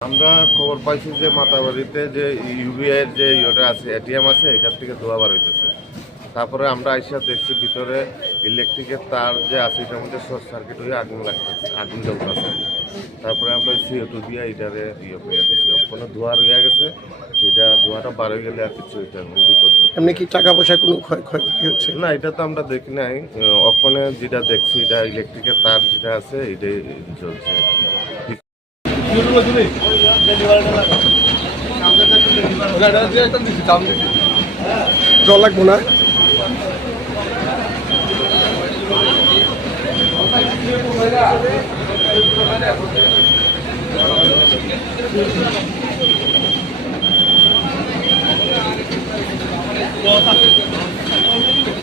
আমরা খবর পাইছি যে মাতাবাড়িতে যে ইউবিআই এর যে ইয়েটা আছে এটিএম আছে এটার থেকে ধোঁয়া বার হইতেছে। তারপরে আমরা আইসা দেখছি ভিতরে ইলেকট্রিকের তার যে আছে এটার মধ্যে শর্ট সার্কিট হয়ে আগুন লাগতেছে, আগুন জ্বলতেছে। তারপরে আমরা CO2 দিয়ে এটারে করে দিচ্ছি, কোনো ধোঁয়া রয়ে গেছে, সেটা ধোঁয়াটা বার হয়ে গেলে আর কিছু এটা বিপদ নেই। এমনি কি টাকা পয়সা কোনো ক্ষয়ক্ষতি হচ্ছে? না, এটা তো আমরা দেখি নাই। ওখানে যেটা দেখছি এটা ইলেকট্রিকের তার যেটা আছে এটাই চলছে। জল লাগবো না? Go,